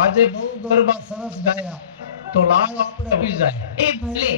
આજે બહુ ગરબા સરસ ગાયા, તો લાવ આપણે હોઈ જાય. એ ભલે.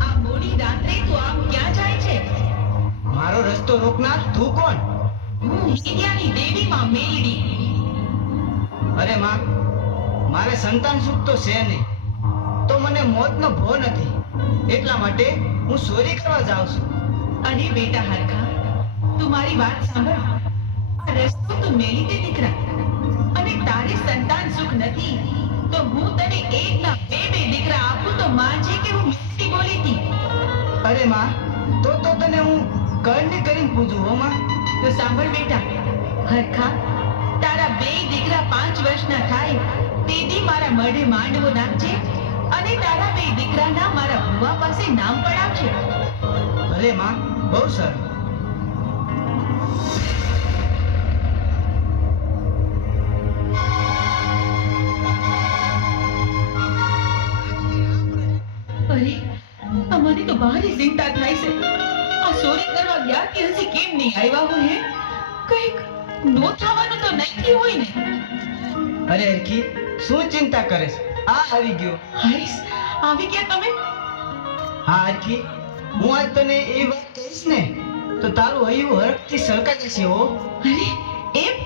આ મોડી રાત્રે તું આમ ક્યાં જાય છે? મારો રસ્તો રોકનાર તું કોણ? હું મીડિયાની દેવી માં મેલડી. અરે માં, મારે સંતાન સુખ તો છે નહીં, તો મને મોતનો ભો નથી, એટલા માટે હું ચોરી કરવા જાઉં છું. અરે બેટા હરખા, તું મારી વાત સાંભળ. આ રસ્તો તું મેલી દે દીકરા, અને તારે સંતાન સુખ નથી તો હું તને એક ના બે દીકરા આપું તો માનજે કે હું મીઠી બોલી હતી. અરે માં, તો તને હું કરણી કરીને પૂછું હો માં. તો સાંભળ બેટા હરખા, તારા બે દીકરા 5 વર્ષના થાય તેથી મારા મઢે માંડવો નાખજે, અને તારા બે દીકરાના મારા ભુવા પાસે નામ પડાવજે. ભલે માં, બહુ સારું. અરે મને તો ભારે ચિંતા થાય છે. આ ચોરી કરવા ગયા કે હજી કેમ નહીં આવ્યા હોય? હે, કંઈક નો થવાનું તો નહીં હોય ને? અરે હરખી, શું ચિંતા કરે છે? આ આવી ગયો. હાઈસ, આવી ગયા તમે? હા હરખી, હું આજ તને એ વાત કહીશ ને તો તારું હૈયું હરખથી સળકાઈ જશે હો. અરે એમ?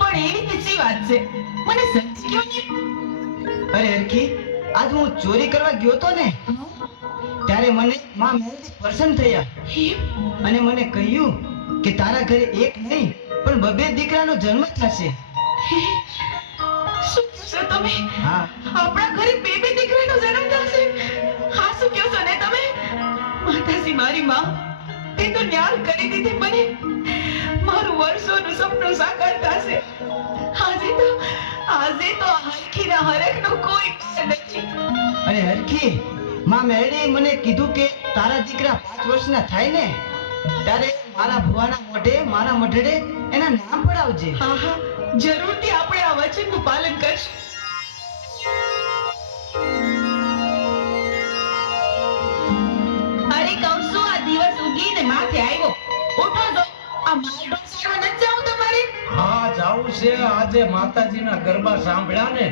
પણ એવી કેસી વાત છે, મને સમજી ગયો ને? અરે હરખી, આજ હું ચોરી કરવા ગયો તો ને ત્યારે મને માં મેલડી પ્રસન્ન થયા એમ? અને મને કહ્યું કે તારા ઘરે એક નહીં પણ બબે દીકરાનો જન્મ થશે. હે, શું કહો છો તમે? હા, આપણા ઘરે બે દીકરાનો જન્મ થશે? હા, શું કહો છો ને તમે? માતાજી મારી માં, તે તો ન્યાલ કરી દીધી મને. મારું વર્ષોનું સપનું સાકાર થશે. આજે તો હરખીના હરખનો કોઈ પાર નથી. અને હરખી, માં મેલડીએ મને કીધું કે તારા દીકરા 5 વર્ષના થાય ને ત્યારે મારા ભુવાના મોઢે મારા મઢડે એના નામ પડાવજે. હા હા, જરૂરથી આપણે આ વચનનું પાલન કરશું. અરે કહું છું, આ દિવસ ઉગીને માથે આવ્યો. ઉઠો તો, આ માલ ઢોસાડવા નથી જાવું તમારે? હા, જાવું છે. આજે માતાજીના ગરબા સાંભળ્યા ને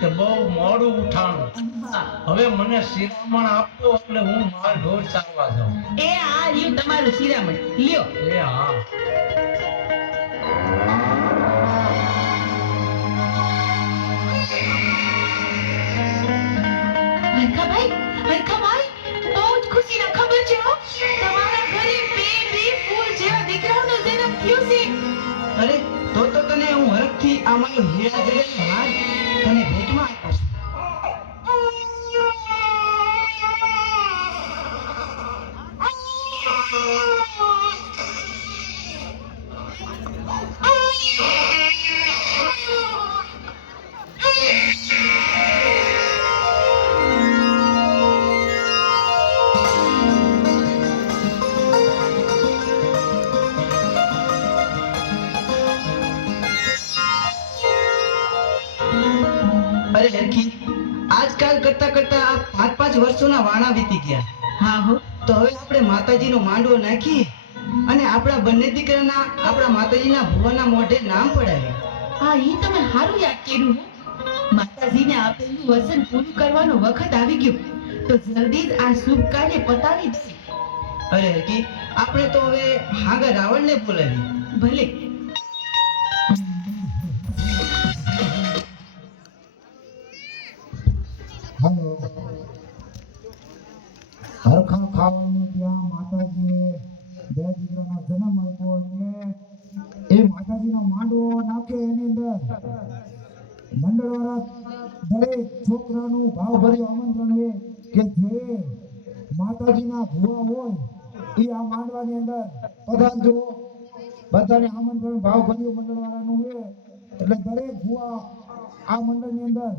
તે બહુ મોડું ઉઠાણું. હા. હવે મને શિરામણ આપો એટલે હું માલ ઢોર ચારવા જાઉં. એ આ રહ્યું તમારું શિરામણ, લ્યો. એ હા. હરખાભાઈ, બહુ જ ખુશીના ખબર છે હો. તમારા ઘરે બે ફૂલ જેવા દીકરાઓનો જન્મ થયો છે. અરે તો તને હું હરખથી આ મારો હીરા જડેલો હાર તને ભેટમાં આપીશ. અરે હરખી, આજકાલ કરતા કરતા આ 5 વર્ષોના વાણા વીતી ગયા. હા હો. તો હવે આપણે માતાજીનો માંડવો નાખી અને આપણા બંને દીકરાના આપણા માતાજીના ભુવાના મોઢે નામ પડાવી. હા, ઈ તમે સારું યાદ કર્યું હો. માતાજીને આપેલું વચન પૂરું કરવાનો વખત આવી ગયો, તો જલ્દી જ આ શુભ કાર્ય પતાવી દે. અરે હરકી, આપણે તો હવે હાગા રાવણને બોલાવી. ભલે. હાલો, હરખા ખાવાનું ત્યાં માતાજીએ બે દીકરાના જન્મ મંડળવાળા દરેક છોકરાનું ભાવભર્યું આમંત્રણ છે કે જે માતાજીના ભુવા હોય એ આ માંડવાની અંદર પધારજો. બધાને આમંત્રણ ભાવભર્યું મંડળવાળાનું છે એટલે દરેક ભુવા આ મંડળની અંદર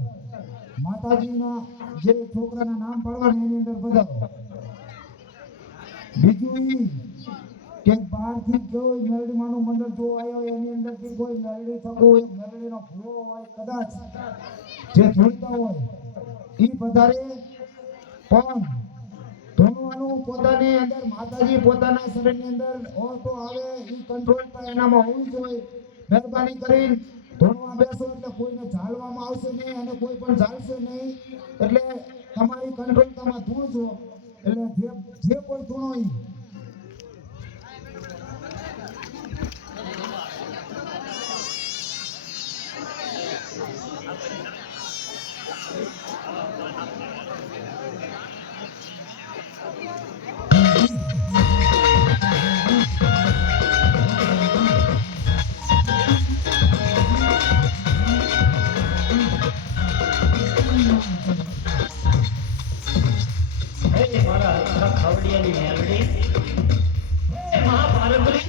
માતાજીના જે છોકરાના નામ પાડવાના એની અંદર પધારો. બીજું ઈ કે બહારથી કોઈ મેરડીમાંનું મંડળ જો આવ્યો હોય એની અંદરથી કોઈ મેરડી થતું હોય, મેરડીનો ભૂવો હોય, કદાચ જે જોઈતા હોય ઈ પધારે. પણ ધૂણવાનું પોતાની અંદર માતાજી પોતાના શરીરની અંદર ઓળતો આવે ઈ કંટ્રોલતા એનામાં હોવી જોઈએ. મહેરબાની કરીને ધૂણવા બેસો એટલે કોઈને ઝાલવામાં આવશે નહીં અને કોઈ પણ ઝાલશે નહીં. એટલે તમારી કંટ્રોલતામાં ધૂણજો. એટલે જે કોઈ ધૂણો ઈ હે મારા આખા ખાવડિયાની મેલડી, હે મહાપારગરી,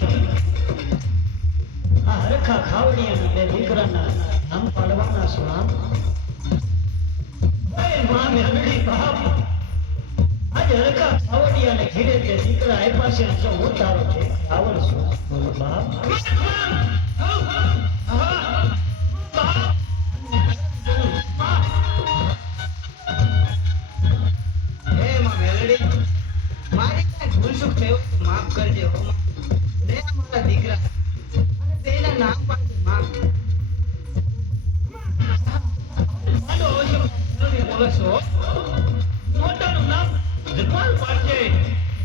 આ હરખા ખાવડિયાની બે દીકરાના નામ પાડવાના છો. હે મા મેલડી બાપ, આજે હરખા ખાવડિયાને ઘીરે તે દીકરા આપ્યા છે જો હું તારો છે આવડશું બોલો બાપ. હે માં મેલડી, મારી કાંઈ ભૂલ ચૂક થઈ હોય તો માફ કરજો હો માં. લે આ મારા દીકરા અને તેના નામ પાડજો માં. માનો હોય તમે બોલો છો. મોટાનું નામ જગવાલ પાડજે,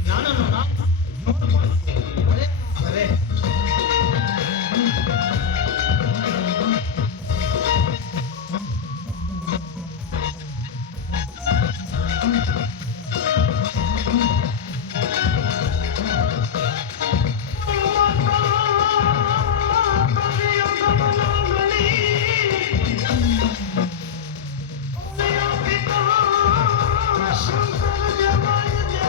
નાનાનું નામ નોર પાડજે. ભલે ભલે. શંકર જમાય દે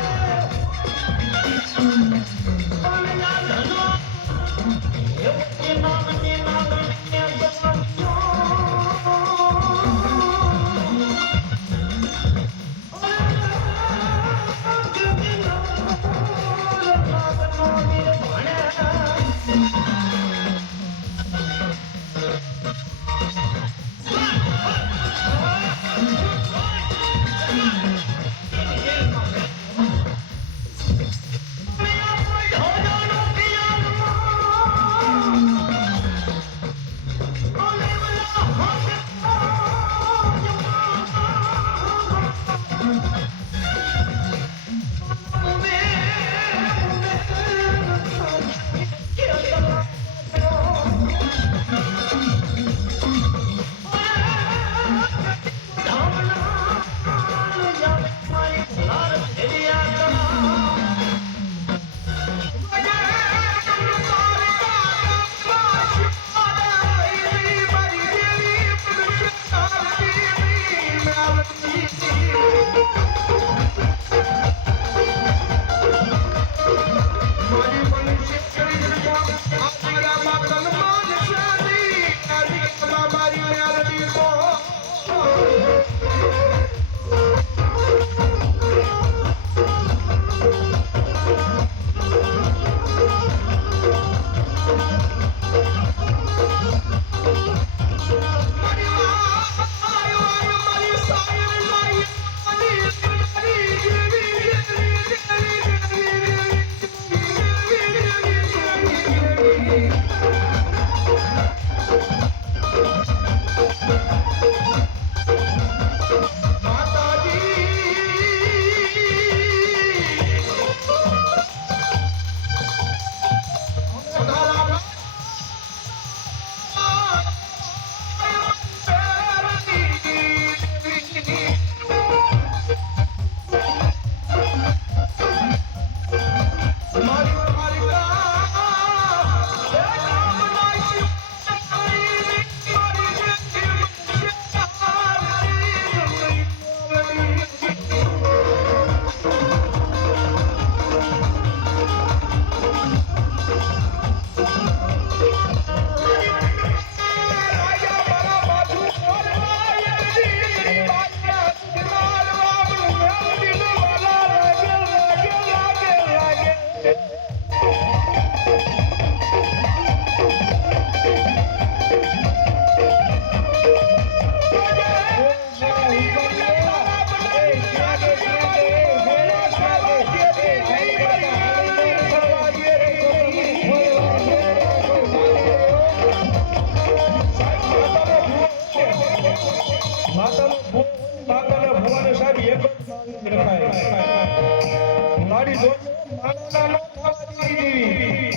મારી જોડે માનવના નો થવા દીધી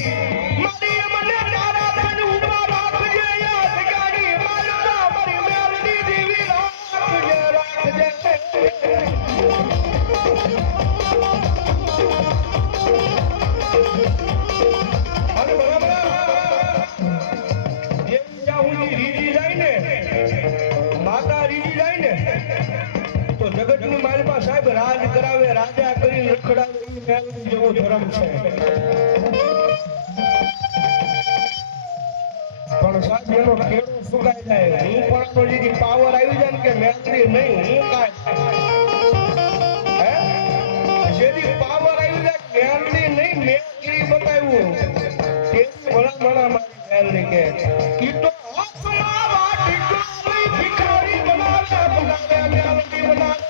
મારી મને તારા તન ઉભા રાખજે યાદ ગાડી મારા મારી મેલડી દેવી રાખજે અરે બરાબર એ જ્યાં રીજી જાય ને માતા રીજી જાય ને તો જગતની માલમાં સાહેબ રાજ કરાવે રાજા કરીને રખડાવે એ મેલડી જેવો ધર્મ છે પણ સાહેબ એનો કેળો સુકાઈ જાય હું પણ તો જેથી પાવર આવી જાય ને કે મેલડી નહીં હું કાંઈ હે જેથી પાવર આવી જાય મેલડી નહીં મેલડી બતાવ્યું તે ભલા ભલા મારી મેલડી કે ઈ તો હાથમાં વાટી ગોળી ભિખારી બનાવે મેલડી બનાવે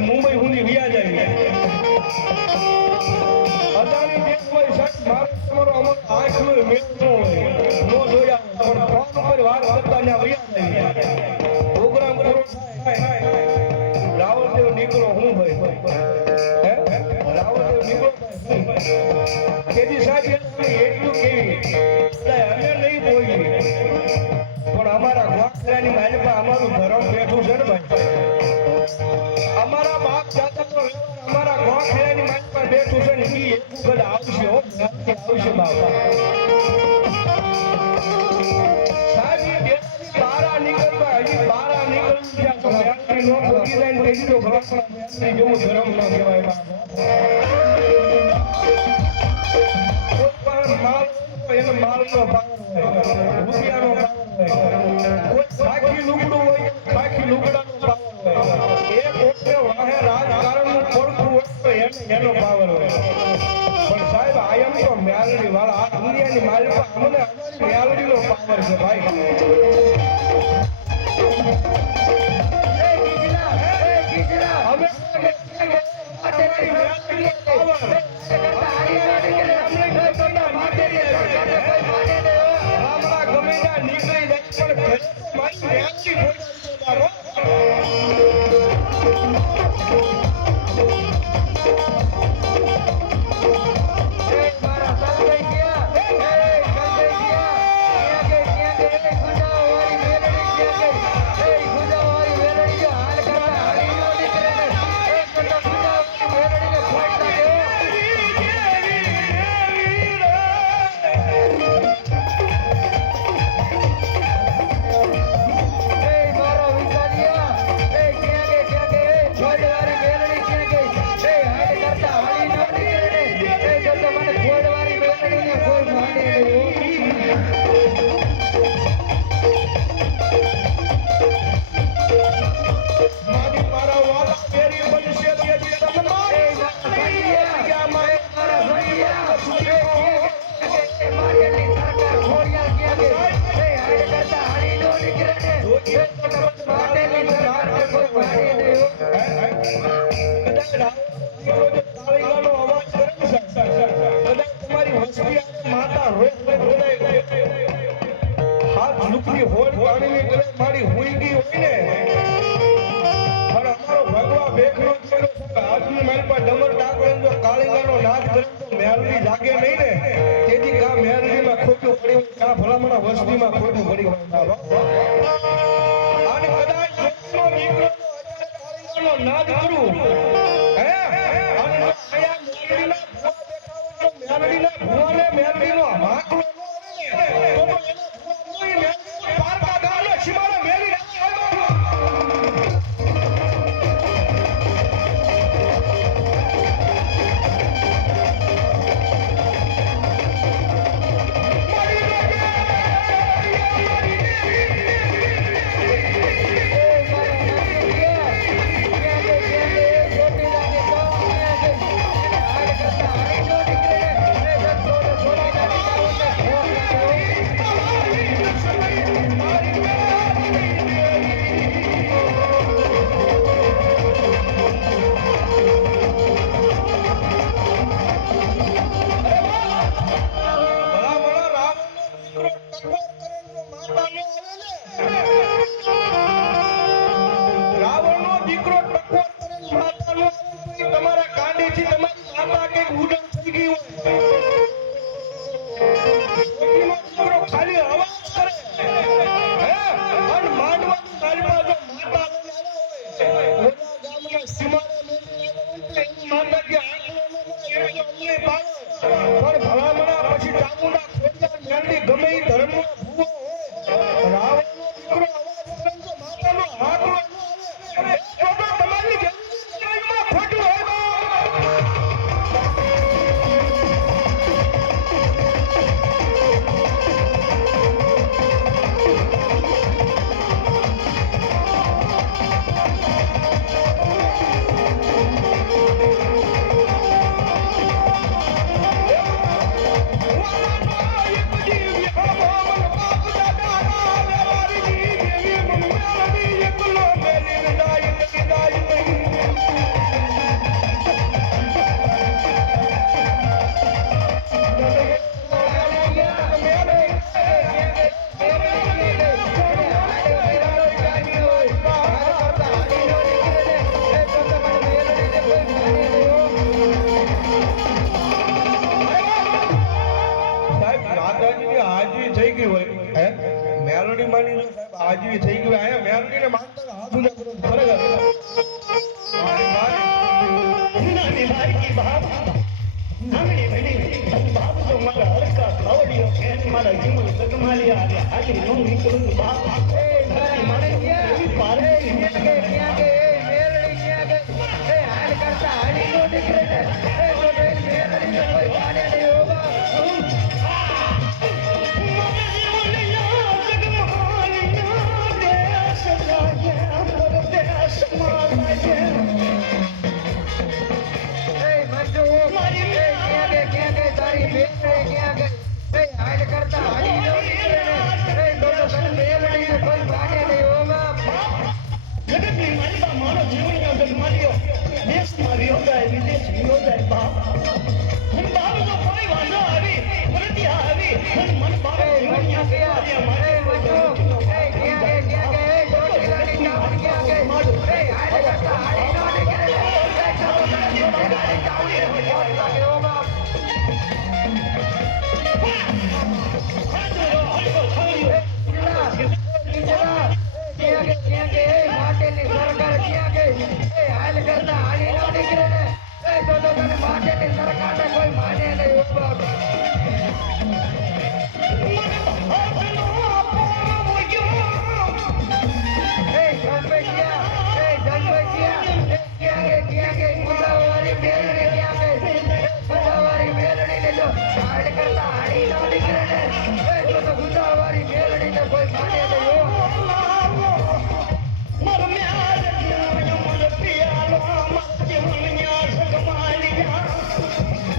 મુંબઈ સુધી વ્યા જાય અદાણી દેશમાં સાહેબ મારો તમારો અમારો આંખનો મેળ ન હોય નો જોયા પણ ફોન ઉપર વાત કરતા ત્યાં વ્યા જાય પ્રોગ્રામ પૂરો થાય રાવણદેવ નીકળો હું ભાઈ હે રાવણદેવ નીકળો તેથી સાહેબ એટલું કેવી અમે નહીં બોલીએ પણ અમારા ગોખરાની માલિકા અમારું ધર્મ બેઠું છે ને ભાઈ અમારા બાપ દાદાનો અમારા ગોખરાની માલિકા બેઠું છે ને ઈ એક વખત આવશે હો આવશે બાપા સાહેબ એ બેઠી બારા નીકળવા હજી બારા નીકળવું ત્યાં તો મેલડી નો ભોગી જાય ને કહી દીધો ઘરમાં મેલડી જેવો ધર્મ ન કહેવાય બાપા માલ એને માલનો પાવર હોય રૂપિયાનો પાવર હોય કોઈ બાકી લુગડું હોય બાકી લુગડાનો પાવર હોય એક ઓછે વાહે રાજકારણનું પડતું હોય તો એનો પાવર હોય પણ સાહેબ આયમ તો મેલડી વાળા આ દુનિયાની માલિકા અમને મેલડીનો પાવર છે ભાઈ અમે વસ્તીમાં ખોટું પડી હોય અને કદાચ નાદ કરું હે અને મેલડીના ભુવાને મેલડીનો હાકલો તો એનો ભુવા કોઈ મેલડી પાર જેવી થઈ ગઈ આયા મેરડીને માનતા હાથ ઊંચા કરો ખરેખર મારી નાની લાડકી બાપ નામની ભણી બાપ તો મારા હરકા ખાવડીઓ ફેન મારા જીવન સગમાલી આવે આટલી નો નીકળું બાપ એ નાની મારે એવી પારે ક્યાં ગઈ મેરડી ક્યાં ગઈ એ હાલ કરતા હાલી નો નીકળે ને એ તો મેરડી ને કોઈ પાડે નહીં હો બાપ જગતની માલિકા મારો જીવનનો જગમાલ્યો દેશમાં રહ્યો જાય વિદેશ રહ્યો જાય બાપ હું બાપ જો કોઈ વાંધો આવી પ્રત્યા આવી અને મન બાપ કોઈ માને નહીં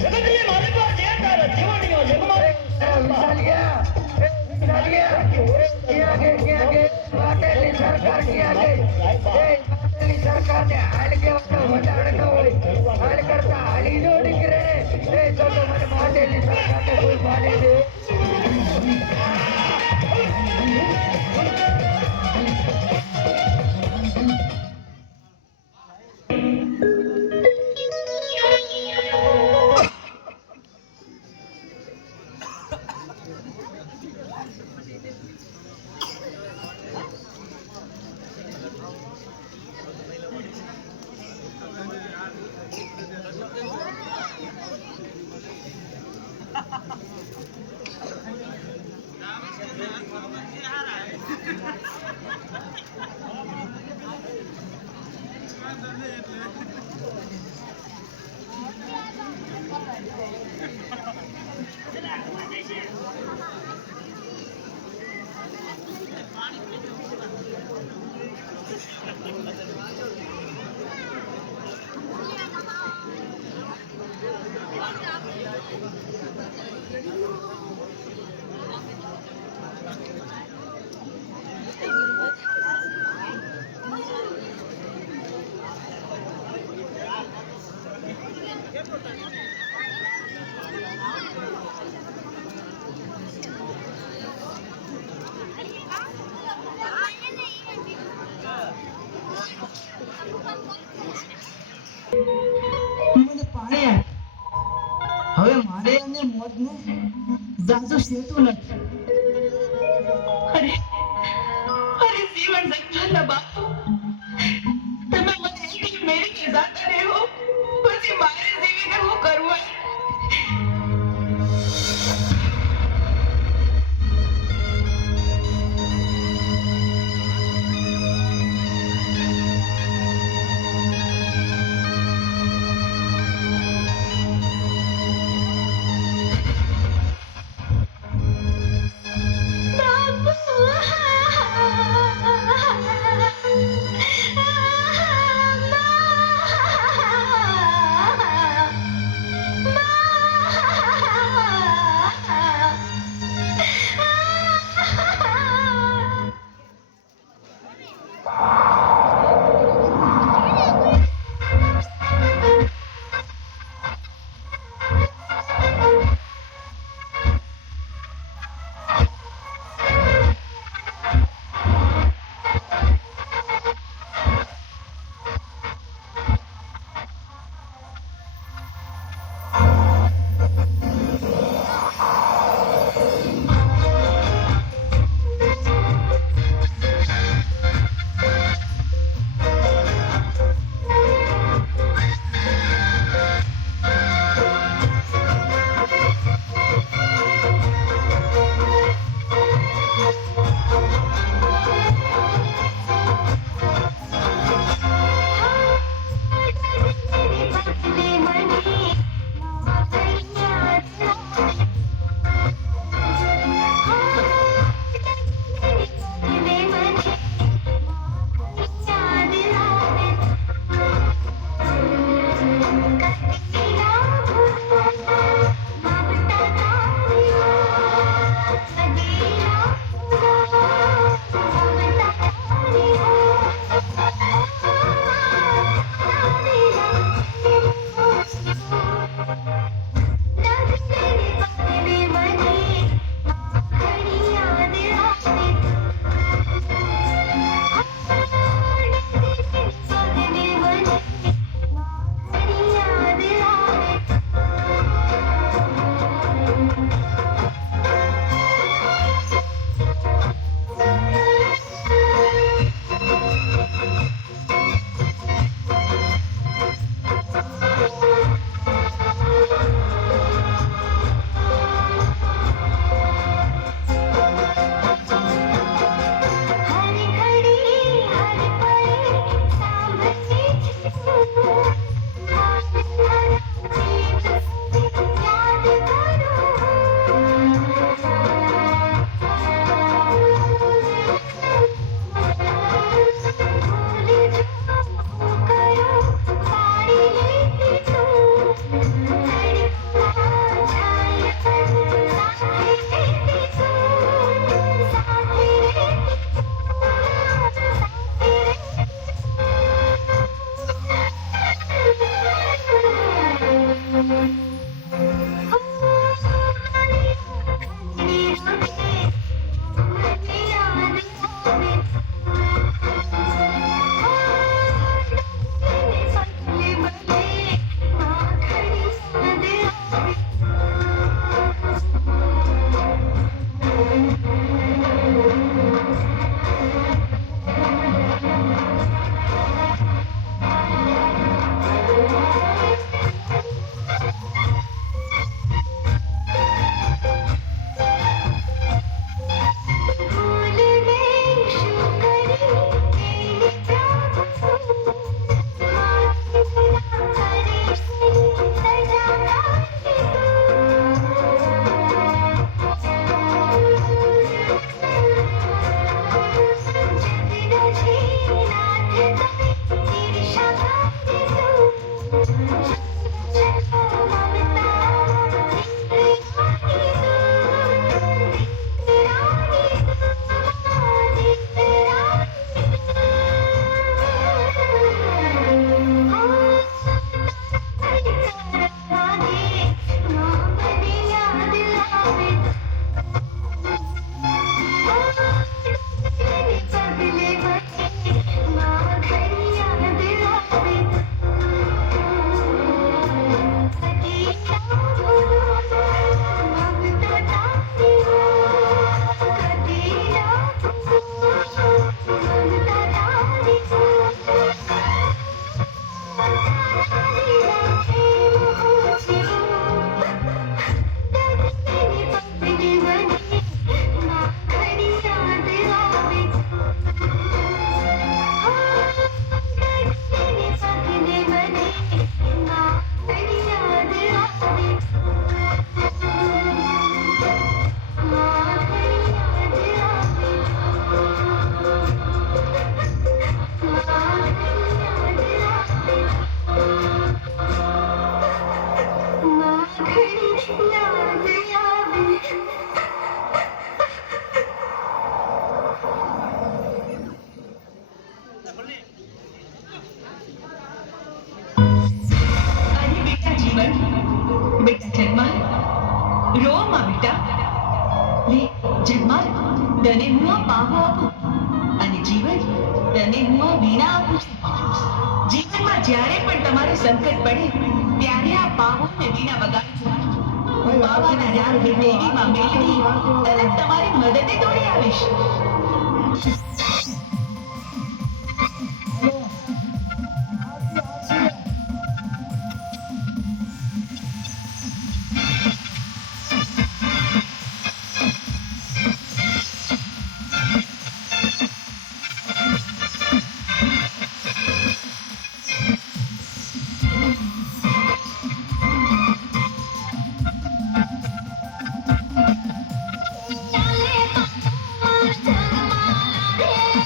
જગતની માલિકા જે તારા જીવનનો મને પાણી આપ. હવે મારે અને મોજને જાજુ સેતું નથી. અરે અરે જીવન જંગલના બાપુ તમે મને એકલી મેળીને જાતા રહેવો પછી મારે જીવીને હું કરવું બાપુ તને હું આ પાહો આપું અને જીવન તને હું આ વીણા આપું છું. જીવનમાં જ્યારે પણ તમારે સંકટ પડે ત્યારે આ પાહો ને વીણા વગાડજો. બાવાના રાગ દેવીમાં મેળવી તરત તમારી મદદે દોડી આવીશ. ચાલે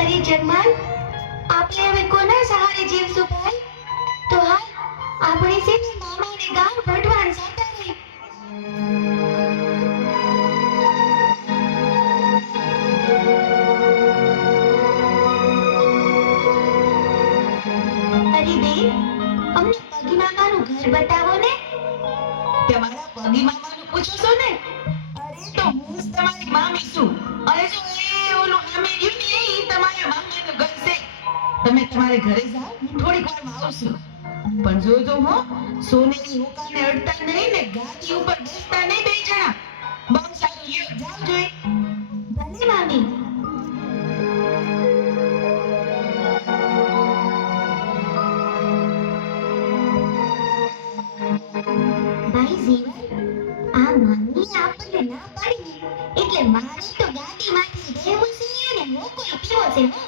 અરે જગમાલ, આપણે હવે કોના સહારે જીવશું ભાઈ? તો હાલ આપણે છે ને મામાને ગામ વઢવાણ જતા રહી. અરે બેન, અમને પગી મામાનું ઘર બતાવો ને. તમારા પગી મામાનું પૂછો છો ને? અરે તો હું જ તમારી મામી છું. અને જો એ ઓલું સામે રહ્યું ને એ તમારા મામાનું ઘર છે. તમે તમારે ઘરે જાઓ, હું થોડીક વારમાં આવશું. પણ જોજો હો, સોનેરી હોકાને અડતા નહીં ને ગાદી ઉપર બેસતા નહીં બે જણા. બહુ સારું લ્યો, જાઓ જોઈ. ભલે મામી. ભાઈ જીવન, આ મામી આપણને ના પાડી ને, એટલે મારે તો ગાડીમાંથી રહેવું છે ને મોકો પીવો છે હો.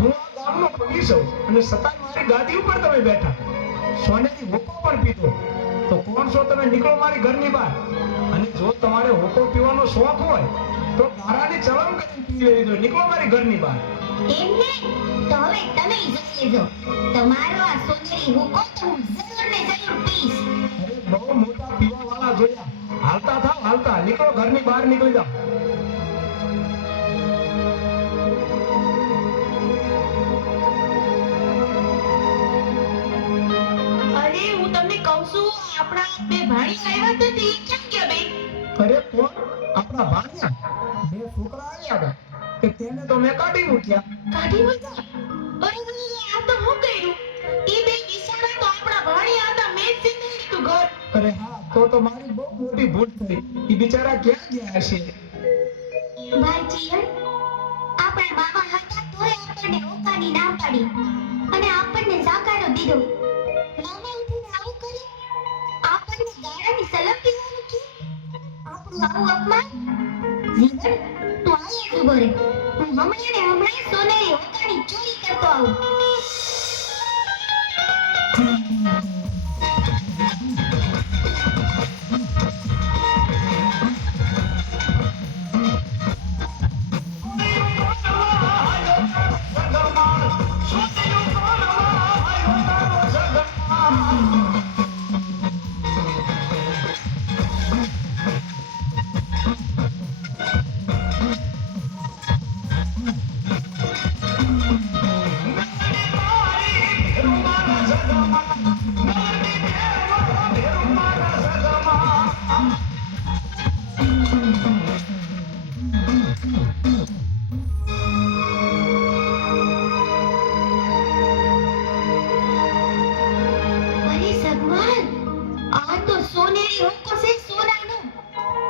હું આ ગામનો પગી છું અને સતાય મારી ગાદી ઉપર તમે બેઠા સોનેરી હોકો પણ પીધો તો કોણ છો તમે? નીકળો મારી ઘરની બહાર. અને જો તમારે હોકો પીવાનો શોખ હોય તો ગારાની ચલમ કરીને પી લેજો. નીકળો મારી ઘરની બહાર. એમને તો હવે તમે ઈ જોઈ લેજો. તમારો આ સોનેરી હુકો તો હું જરૂર ને જરૂર પીશ. અરે બહુ મોટા પીવા વાળા જોયા. હાલતા થાવ, હાલતા નીકળો, ઘરની બહાર નીકળી જાઓ. અરે હું તમને કહું છું, આપણા બે ભાણી આવ્યા હતા તે ક્યાં ગયા બે? અરે કોણ? આપણા ભાણિયા. બે છોકરા આવ્યા હતા કે તેને તો મેં કાઢી મૂક્યા. કાઢી મૂક્યા? અરે આ તો હું કર્યું? ઈ બે કિસ્સામાં તો આપણા ભાણિયા હતા, મેં જ જીતી લીધું ઘર. અરે હા, તો મારી બહુ મોટી ભૂલ થઈ. ઈ બિચારા ક્યાં ગયા હશે? ભાઈ જીવન, આપણા મામા હતા તોય આપણને હોકાની ના પાડી અને આપણને સાકારો દીધો. મામા ઉઠીને આવું કરે, આપણને ગાળાની સલાહ પીવાનું કે આપણું આવું અપમાન. જીવન, તું અહીંયા જ ઊભો રહે. હું હમણાં ને હમણાં સોનેરી હોકાની ચોરી કરતો આવું.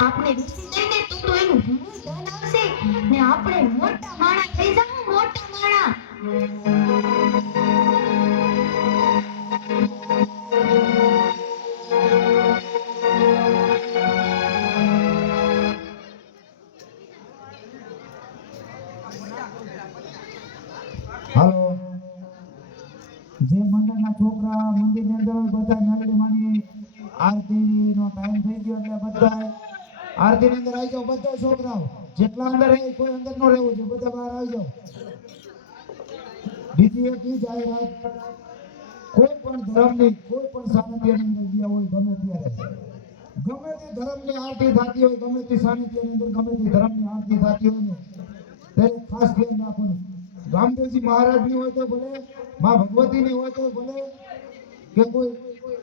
આપણે ઋષિ લઈને તો એનું ઘણું ધન આવશે ને આપણે મોટા માણા થઈ જાવ મોટા માણા. હાલો જે મંડળના છોકરા મંદિરની અંદર હોય બધા મેલડી માની આરતીનો ટાઈમ થઈ ગયો એટલે બધા આરતીની અંદર આવી જાઓ બધા છોકરાઓ જેટલા અંદર રહે કોઈ અંદર ન રહેવું છે બધા બહાર આવી જાઓ. બીજી એક ઈ જાહેરાત કોઈ પણ ધર્મની કોઈ પણ સાનિધ્યની અંદર ગયા હોય ગમે ત્યારે ગમે તે ધર્મની આરતી થતી હોય ગમે તે સાનિધ્યની અંદર ગમે તે ધર્મની આરતી થતી હોય ને ત્યારે ખાસ ધ્યાન રાખવાનું. રામદેવજી મહારાજની હોય તો ભલે માં ભગવતીની હોય તો ભલે કે કોઈ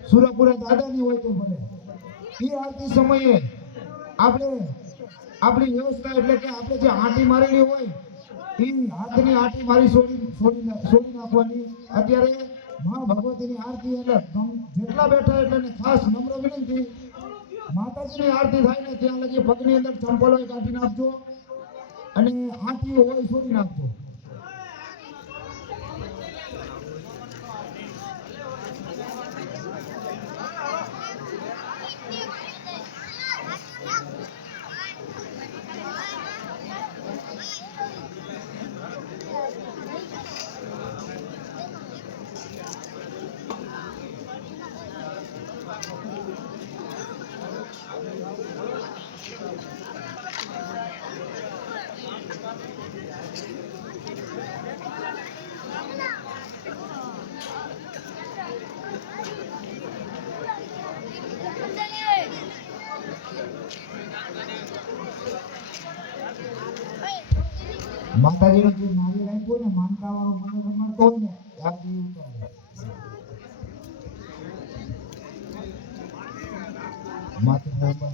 સુરપુરા દાદાની હોય તો ભલે એ આરતી સમયે આપણે આપણી વ્યવસ્થા એટલે કે આપણે જે આંટી મારેલી હોય એ હાથની આંટી મારી છોડી નાખવાની. અત્યારે માં ભગવતીની આરતી એટલે જેટલા બેઠા એટલે ખાસ નમ્ર વિનંતી માતાજીની આરતી થાય ને ત્યાં લગી પગની અંદર ચંપલ હોય કાઢી નાખજો અને આંટી હોય છોડી નાખજો. માતાજીનો જે નારિયેળ આપ્યો હોય ને માનતા વાળો મને મળતો હોય ને ત્યાંથી માતા